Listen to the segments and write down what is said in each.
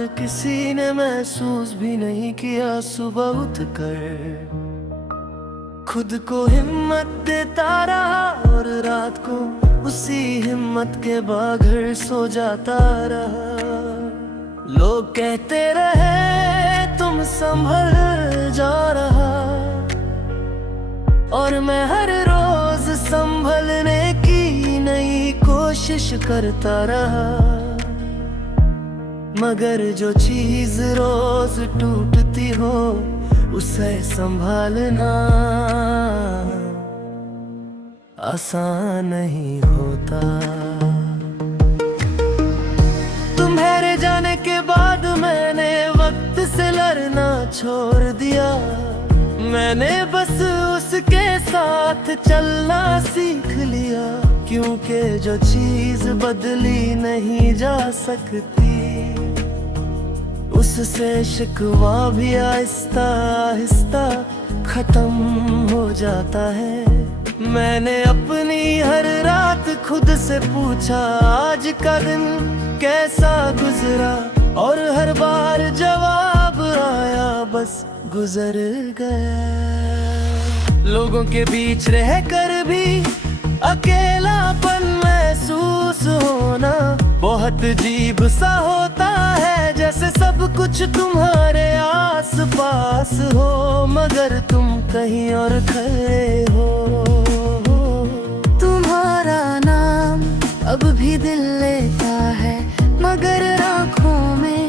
और किसी ने महसूस भी नहीं किया। सुबह उठकर खुद को हिम्मत देता रहा और रात को उसी हिम्मत के बाघर सो जाता रहा। लोग कहते रहे तुम संभल जा रहा, और मैं हर रोज संभलने की नई कोशिश करता रहा। मगर जो चीज रोज टूटती हो उसे संभालना आसान नहीं होता। तुम्हारे जाने के बाद मैंने वक्त से लड़ना छोड़ दिया। मैंने बस उसके साथ चलना सीख लिया, क्योंकि जो चीज बदली नहीं जा सकती उससे शिकवा भी आहिस्ता आहिस्ता खत्म हो जाता है। मैंने अपनी हर रात खुद से पूछा आज का दिन कैसा गुजरा, और हर बार जवाब आया बस गुजर गया। लोगों के बीच रहकर भी अकेलापन महसूस होना बहुत अजीब सा होता है, जैसे सब कुछ तुम्हारे आस पास हो मगर तुम कहीं और खड़े हो। तुम्हारा नाम अब भी दिल लेता है, मगर आँखों में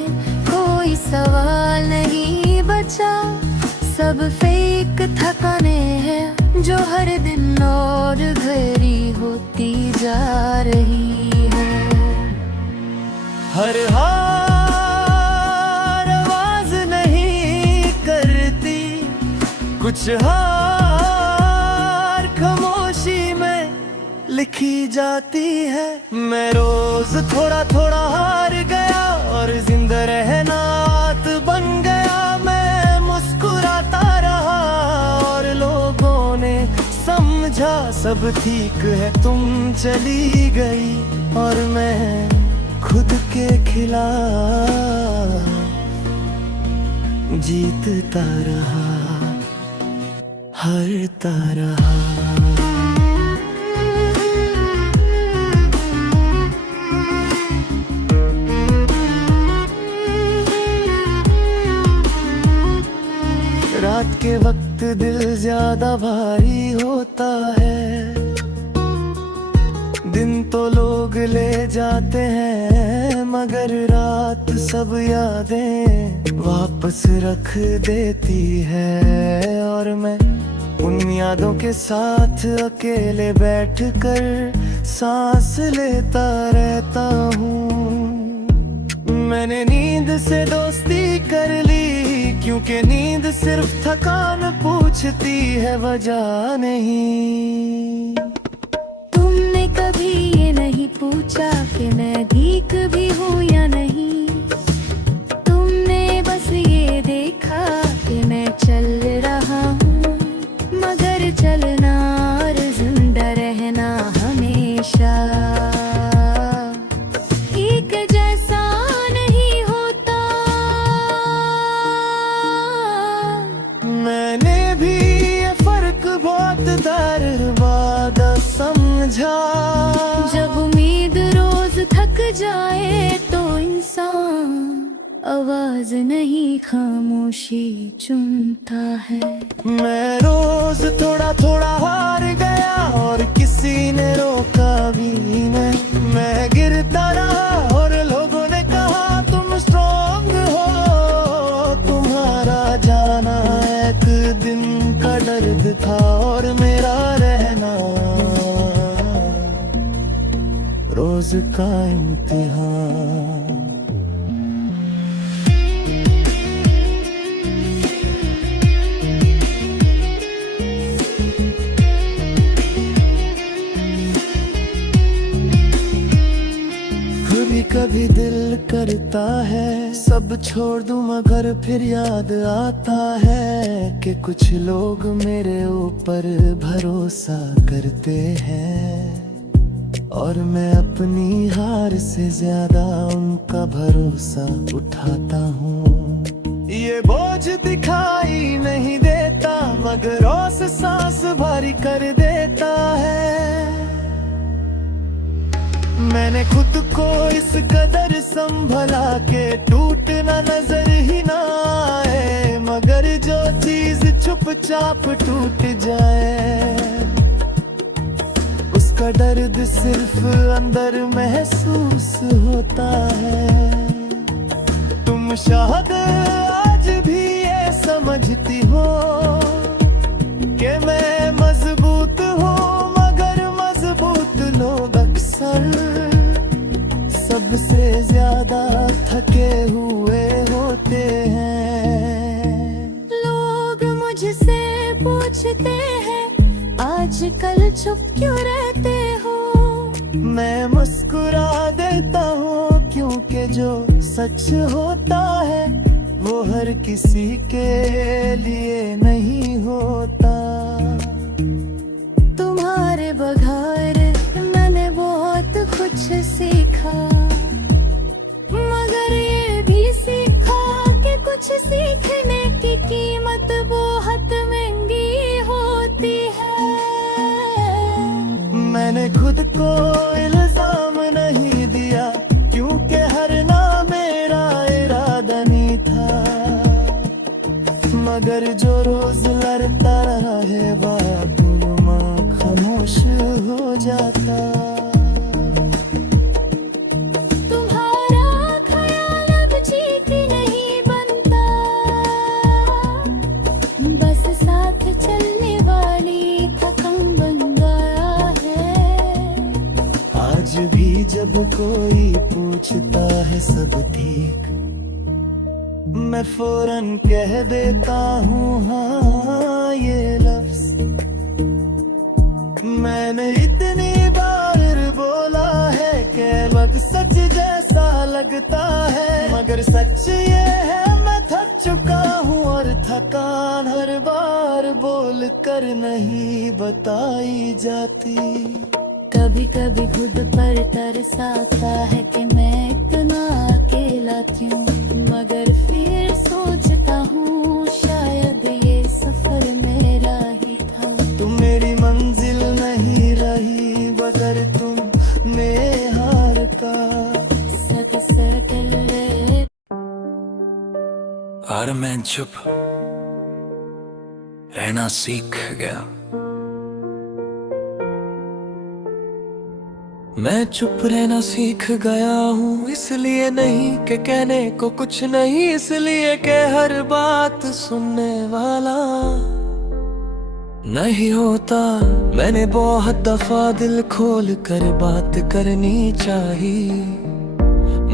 कोई सवाल नहीं बचा। सब फेक थकाने हैं जो हर दिन और गहरी होती जा रही है। हर हार आवाज नहीं करती, कुछ हार खामोशी में लिखी जाती है। मैं रोज थोड़ा थोड़ा हार गया और जिंदा रहना आदत बन गया। मैं मुस्कुराता रहा और लोगों ने समझा सब ठीक है, तुम चली गई और मैं खुद के खिलाफ जीतता रहा, हारता रहा। रात के वक्त दिल ज्यादा भारी होता है, दिन तो लोग ले जाते हैं मगर रात सब यादें वापस रख देती है। और मैं उन यादों के साथ अकेले बैठकर सांस लेता रहता हूँ। मैंने नींद से दोस्ती कर ली, क्योंकि नींद सिर्फ थकान पूछती है, वजह नहीं। तुमने कभी ये नहीं पूछा कि मैं ठीक भी हूँ या नहीं। तुमने बस ये देखा कि मैं चल रहा हूँ, मगर चलना और जिंदा रहना हमेशा एक जैसा नहीं होता। मैंने भी ये फर्क बहुत देर बाद समझा। जब उम्मीद रोज थक जाए तो इंसान आवाज नहीं खामोशी चुनता है। मैं रोज थोड़ा थोड़ा हार गया और किसी ने रोका भी नहीं। मैं गिरता रहा और लोगों ने कहा तुम स्ट्रॉन्ग हो। तुम्हारा जाना एक दिन का दर्द था और मेरा रहना रोज का इम्तिहान। कभी कभी दिल करता है सब छोड़ दूं, मगर फिर याद आता है कि कुछ लोग मेरे ऊपर भरोसा करते हैं। और मैं अपनी हार से ज्यादा उनका भरोसा उठाता हूँ। ये बोझ दिखाई नहीं देता मगर औस सांस भारी कर देता है। मैंने खुद को इस कदर संभला के टूटना नजर ही ना आए, मगर जो चीज चुपचाप टूट जाए उसका दर्द सिर्फ अंदर महसूस होता है। तुम शायद आज भी ये समझती हो कि मैं मजबूत हूँ, मगर मजबूत लोग अक्सर सबसे ज्यादा थके हुए होते हैं। लोग मुझसे पूछते हैं आजकल चुप क्यों रहते हो। मैं मुस्कुरा देता हूँ क्योंकि जो सच होता है वो हर किसी के लिए नहीं होता। तुम्हारे बगैर मैंने बहुत कुछ सीखा, मगर ये भी सीखा कि कुछ सीखने की कीमत बहुत महंगी होती है। मैंने खुद को इल्जाम नहीं दिया क्योंकि हर ना मेरा इरादा नहीं था, मगर जो रोज लड़ता रहा है बातों खामोश हो जाता। तुम्हारा ख्याल अब ठीक नहीं बनता, बस साथ चलने वाली थकन बन गया है। आज भी जब कोई पूछता है सब ठीक, मैं फौरन कह देता हूँ हाँ ये लफ्ज। मैंने इतनी बार बोला है कि लग सच जैसा लगता है, मगर सच ये है मैं थक चुका हूँ और थकान हर बार बोल कर नहीं बताई जाती। कभी कभी खुद पर तरस आता है कि मैं इतना अकेला क्यों, मगर फिर सोचता हूँ शायद ये सफर मेरा ही था। तुम मेरी मंजिल नहीं रही मगर तुम मेरे हार का सब सटल रहे। और मैं चुप रहना सीख गया। मैं चुप रहना सीख गया हूँ, इसलिए नहीं कि कहने को कुछ नहीं, इसलिए कि हर बात सुनने वाला नहीं होता। मैंने बहुत दफा दिल खोल कर बात करनी चाहिए,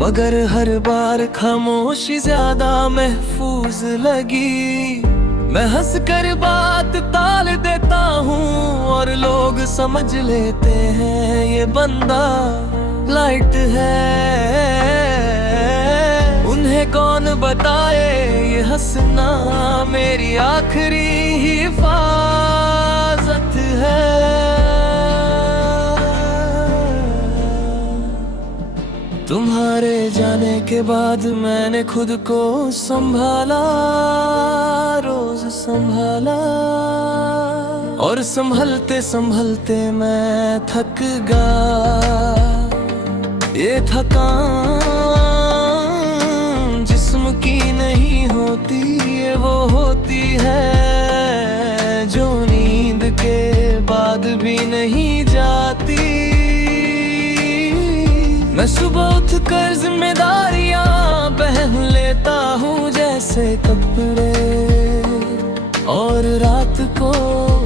मगर हर बार खामोशी ज्यादा महफूज लगी। मैं हंस कर बात टाल देता हूँ और लोग समझ लेते हैं ये बंदा लाइट है। उन्हें कौन बताए ये हंसना मेरी आखिरी हिफाजत है। तुम्हारे जाने के बाद मैंने खुद को संभाला, रोज संभाला, और संभलते संभलते मैं थक गया। ये थकान जिस्म की नहीं होती, ये वो होती है जो नींद के बाद भी नहीं जाती। मैं सुबह उठकर जिम्मेदारियां पहन लेता हूँ जैसे कपड़े, और रात को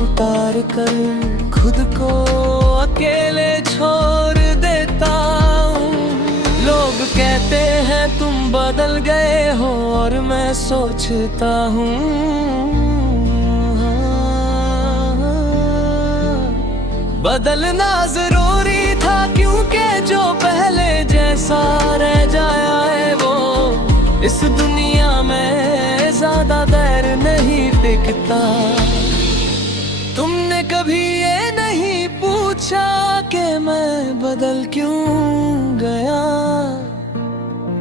उतार कर खुद को अकेले छोड़ देता हूँ। लोग कहते हैं तुम बदल गए हो और मैं सोचता हूँ बदलना जरूरी था, क्योंकि जो पहले जैसा रह जाया है वो इस दुनिया में ज्यादा देर नहीं टिकता। तुमने कभी ये नहीं पूछा कि मैं बदल क्यों गया।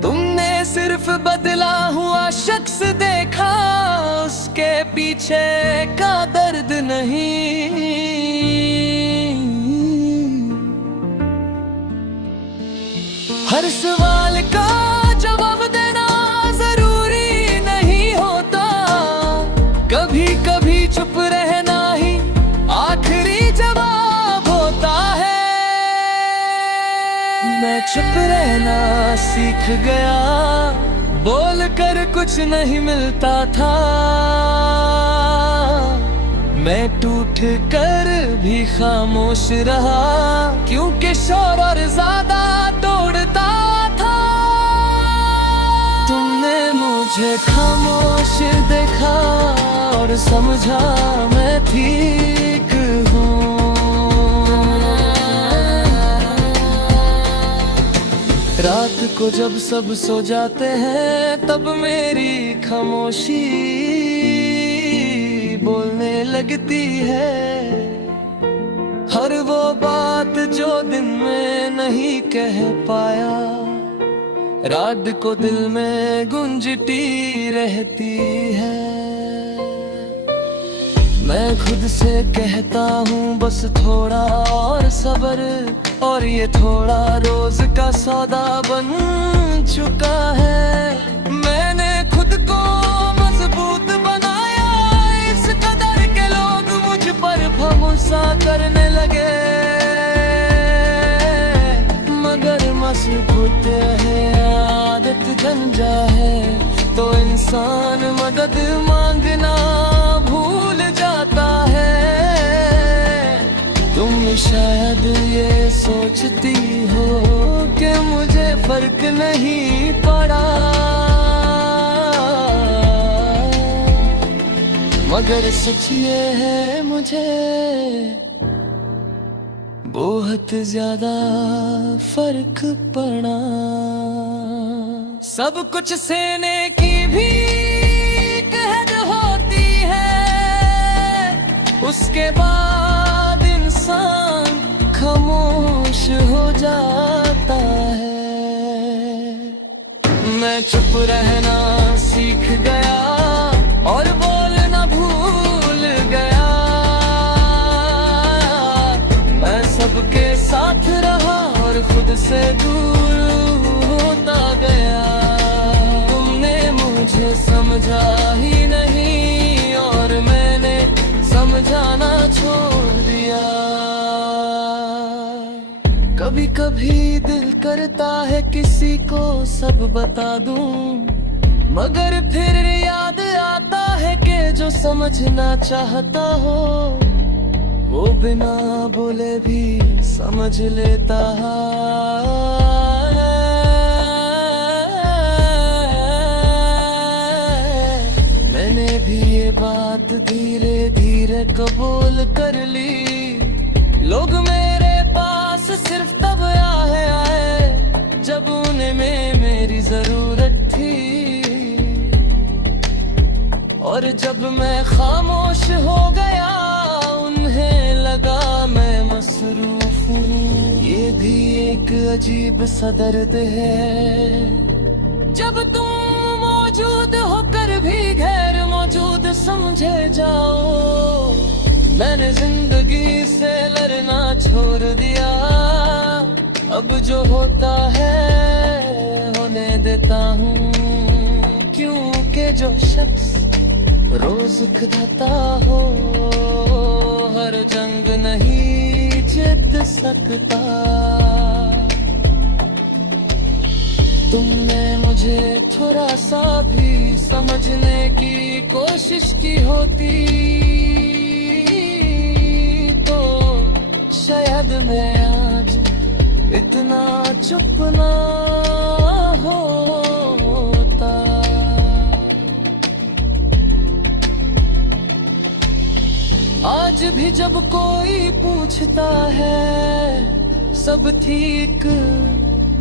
तुमने सिर्फ बदला हुआ शख्स देखा, उसके पीछे का दर्द नहीं। हर सवाल का जवाब देना जरूरी नहीं होता, कभी कभी चुप रहना ही आखिरी जवाब होता है। मैं चुप रहना सीख गया, बोल कर कुछ नहीं मिलता था। मैं टूट कर भी खामोश रहा, क्योंकि शोर और ज्यादा तोड़ता था। तुमने मुझे खामोश देखा और समझा मैं ठीक हूँ। रात को जब सब सो जाते हैं, तब मेरी खामोशी बोलने लगती है। हर वो बात जो दिन में नहीं कह पाया, रात को दिल में गुंजती रहती है। मैं खुद से कहता हूँ बस थोड़ा और सब्र, और ये थोड़ा रोज का सौदा बन चुका है। मैंने खुद को मजबूत बनाया, इस कदर के लोग मुझ पर भरोसा करने लगे। मगर मजबूत है आदत गंजा है, तो इंसान मदद मांगना भूल जाता है। तुम शायद ये सोचती हो कि मुझे फर्क नहीं पड़ा, मगर सच ये है मुझे बहुत ज्यादा फर्क पड़ा। सब कुछ सहने की भी कहद होती है, उसके बाद इंसान खामोश हो जाता है। मैं चुप रहना सीख गया और बोलना भूल गया। मैं सबके साथ रहा और खुद से दूर होता गया। तुमने मुझे समझा ही नहीं और मैंने समझाना छोड़ दिया। कभी कभी दिल करता है किसी को सब बता दूं, मगर फिर याद आता है कि जो समझना चाहता हो वो बिना बोले भी समझ लेता है। मैंने भी ये बात धीरे धीरे कबूल कर ली। लोग मेरे पास सिर्फ तब आए जब उन्हें मेरी जरूरत थी, और जब मैं खामोश हो गया उन्हें लगा मैं मसरूफ हूँ। ये भी एक अजीब सा दर्द है, जब तुम मौजूद होकर भी गैर मौजूद समझे जाओ। मैंने जिंदगी से लड़ना छोड़ दिया, अब जो होता है होने देता हूँ। क्योंकि जो शख्स रोज खुदाता हो हर जंग नहीं जीत सकता। तुमने मुझे थोड़ा सा भी समझने की कोशिश की होती तो शायद मैं आज इतना चुप ना होता। आज भी जब कोई पूछता है सब ठीक,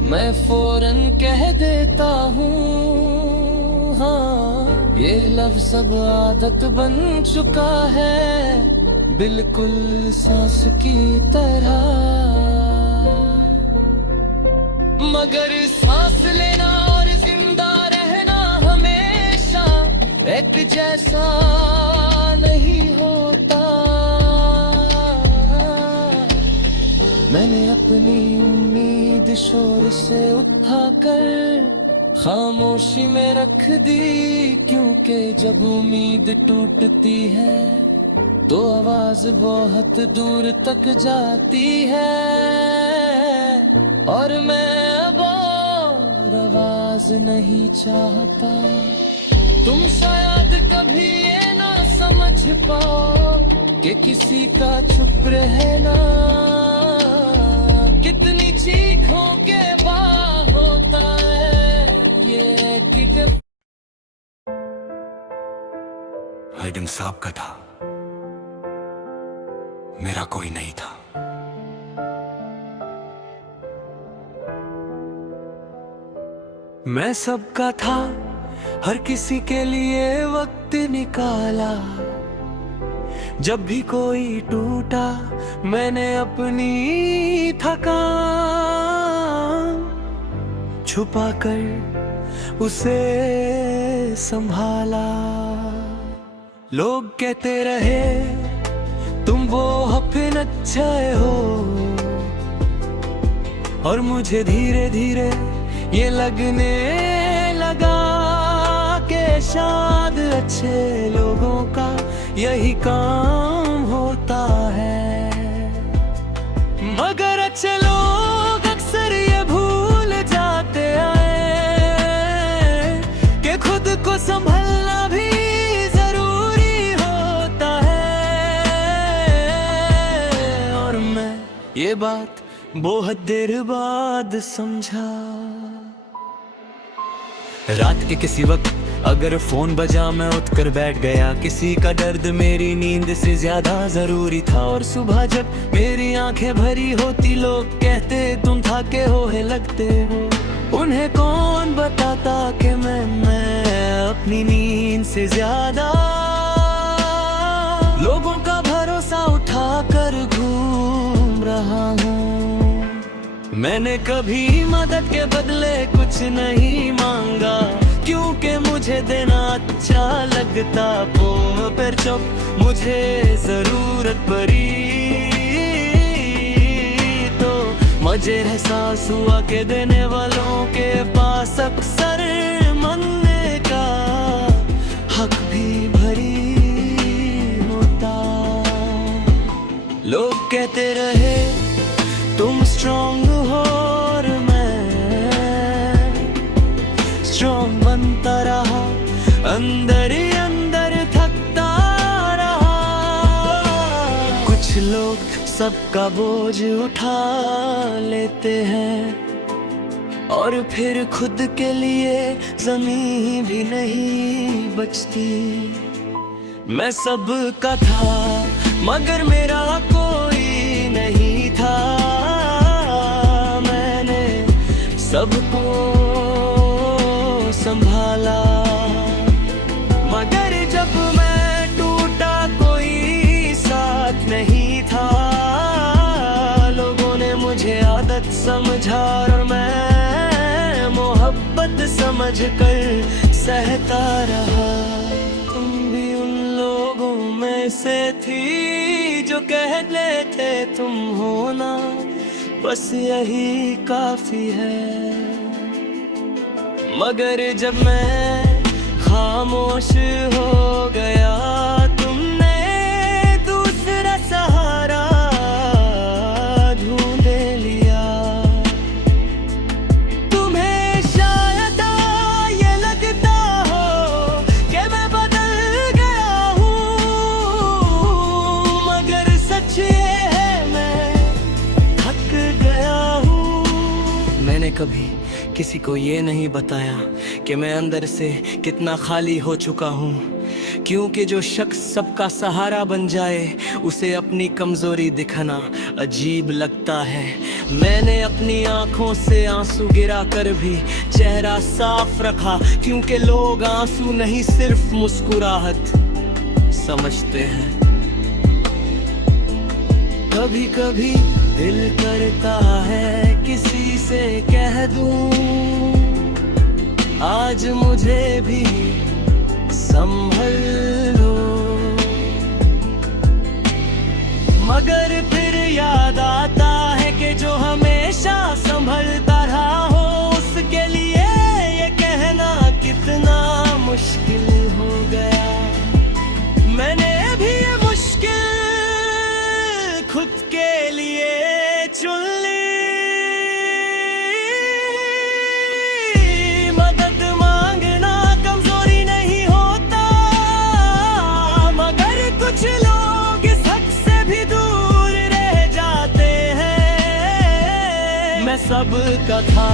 मैं फौरन कह देता हूँ हाँ। ये लफ्ज़ अब आदत बन चुका है, बिल्कुल सांस की तरह। जैसा नहीं होता। मैंने अपनी उम्मीद शोर से उठाकर खामोशी में रख दी, क्योंकि जब उम्मीद टूटती है तो आवाज बहुत दूर तक जाती है। और मैं अब और आवाज नहीं चाहता। तुम शायद कभी ये ना समझ पाओ कि किसी का चुप रहना कितनी चीखों के बाद होता है। ये कि लेकिन साहब का था, मेरा कोई नहीं था। मैं सबका था, हर किसी के लिए वक्त निकाला। जब भी कोई टूटा मैंने अपनी थकान छुपा कर उसे संभाला। लोग कहते रहे तुम वो हफिन अच्छे हो, और मुझे धीरे धीरे ये लगने लगा कि शायद अच्छे लोगों का यही काम होता है। मगर अच्छे लोग अक्सर ये भूल जाते हैं कि खुद को संभलना भी जरूरी होता है। और मैं ये बात बहुत देर बाद समझा। रात के किसी वक्त अगर फोन बजा मैं उठकर बैठ गया। किसी का दर्द मेरी नींद से ज्यादा जरूरी था। और सुबह जब मेरी आंखें भरी होती लोग कहते तुम थके हो है लगते हो। उन्हें कौन बताता कि मैं अपनी नींद से ज्यादा लोगों का भरोसा उठाकर घूम रहा हूँ। मैंने कभी मदद के बदले कुछ नहीं मांगा, क्योंकि मुझे देना अच्छा लगता। पर जब मुझे जरूरत पड़ी तो मुझे एहसास हुआ कि देने वालों के पास अक्सर मांगने का हक भी भरी होता। लोग कहते रहे तुम स्ट्रॉन्ग हो, और मैं स्ट्रॉन्ग बनता रहा। अंदर ही अंदर थकता रहा। कुछ लोग सबका बोझ उठा लेते हैं और फिर खुद के लिए जमीन भी नहीं बचती। मैं सबका था मगर मेरा कोई नहीं था। मैंने सबको संभाला, मगर जब मैं टूटा कोई साथ नहीं था। लोगों ने मुझे आदत समझा और मैं मोहब्बत समझकर सहता रहा। तुम भी उन लोगों में से थी जो कह लेते तुम हो ना, बस यही काफी है। मगर जब मैं खामोश हो गया तुमने दूसरा सहारा ढूंढ लिया। तुम्हें शायद ये लगता हो कि मैं बदल गया हूँ, मगर सच ये है मैं थक गया हूँ। मैंने कभी किसी को ये नहीं बताया कि मैं अंदर से कितना खाली हो चुका हूँ, क्योंकि जो शख्स सबका सहारा बन जाए उसे अपनी कमजोरी दिखाना अजीब लगता है। मैंने अपनी आंखों से आंसू गिरा कर भी चेहरा साफ रखा, क्योंकि लोग आंसू नहीं सिर्फ मुस्कुराहट समझते हैं। कभी कभी दिल करता है किसी से कह दूं आज मुझे भी संभल लो। मगर फिर याद आता है कि जो हमेशा संभलता रहा हो, उसके लिए ये कहना कितना मुश्किल हो गया। मैंने भी ये मुश्किल खुद के लिए चुन ली। मदद मांगना कमजोरी नहीं होता, मगर कुछ लोग इस हक से भी दूर रह जाते हैं। मैं सबका था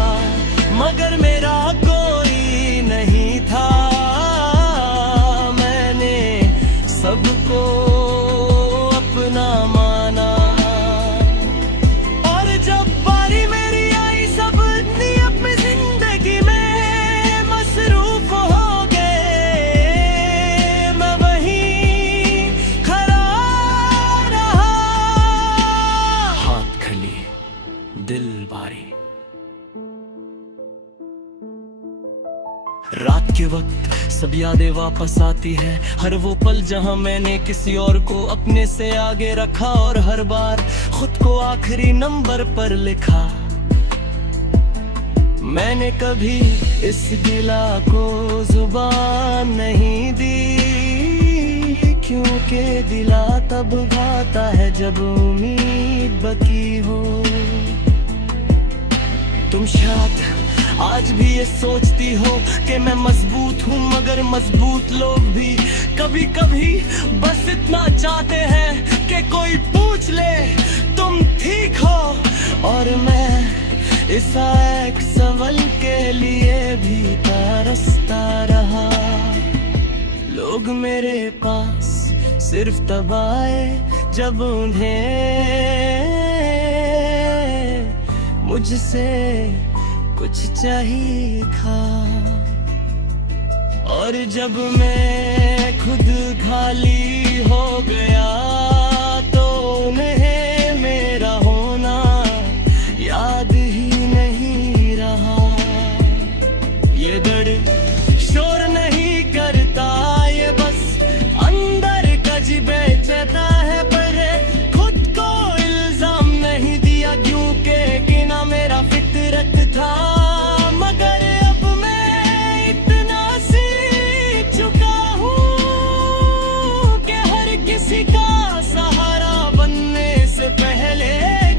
मगर मेरा कोई नहीं था। मैंने सबको अपना माना, और जब बारी मेरी आई सब अपनी अपनी जिंदगी में मसरूफ हो गए। मैं वहीं खड़ा रहा, हाथ खली दिल भारी। रात के वक्त सब यादें वापस आती है, हर वो पल जहां मैंने किसी और को अपने से आगे रखा, और हर बार खुद को आखिरी नंबर पर लिखा। मैंने कभी इस गिला को जुबान नहीं दी, क्योंकि दिला तब भाता है जब उम्मीद बकी हो। तुम शायद आज भी ये सोचती हो कि मैं मजबूत हूँ, मगर मजबूत लोग भी कभी कभी बस इतना चाहते हैं कि कोई पूछ ले तुम ठीक हो। और मैं इस एक सवाल के लिए भी तरसता रहा। लोग मेरे पास सिर्फ तब आए जब उन्हें मुझसे कुछ चाहिए था, और जब मैं खुद खाली हो गया तो उन्हें मेरा होना याद ही नहीं रहा। ये दर्द शोर नहीं करता, ये बस अंदर कज बेचता है, पर खुद को इल्जाम नहीं दिया क्योंकि कि ना मेरा फितरत था। मगर अब मैं इतना सीख चुका हूँ कि हर किसी का सहारा बनने से पहले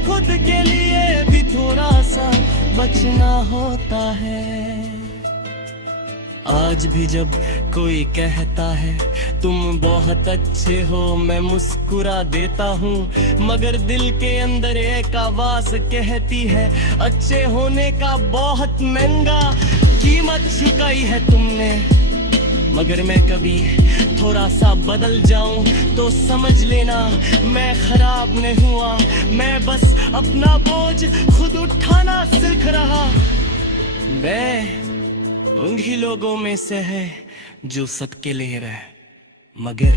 खुद के लिए भी थोड़ा सा बचना होता है। आज भी जब कोई कहता है तुम बहुत अच्छे हो, मैं मुस्कुरा देता हूँ, मगर दिल के अंदर एक आवाज कहती है अच्छे होने का बहुत महंगा कीमत चुकाई है तुमने। मगर मैं कभी थोड़ा सा बदल जाऊं तो समझ लेना मैं खराब नहीं हुआ, मैं बस अपना बोझ खुद उठाना सीख रहा। मैं उन्हीं लोगों में से है जो सबके लिए रहे, मगर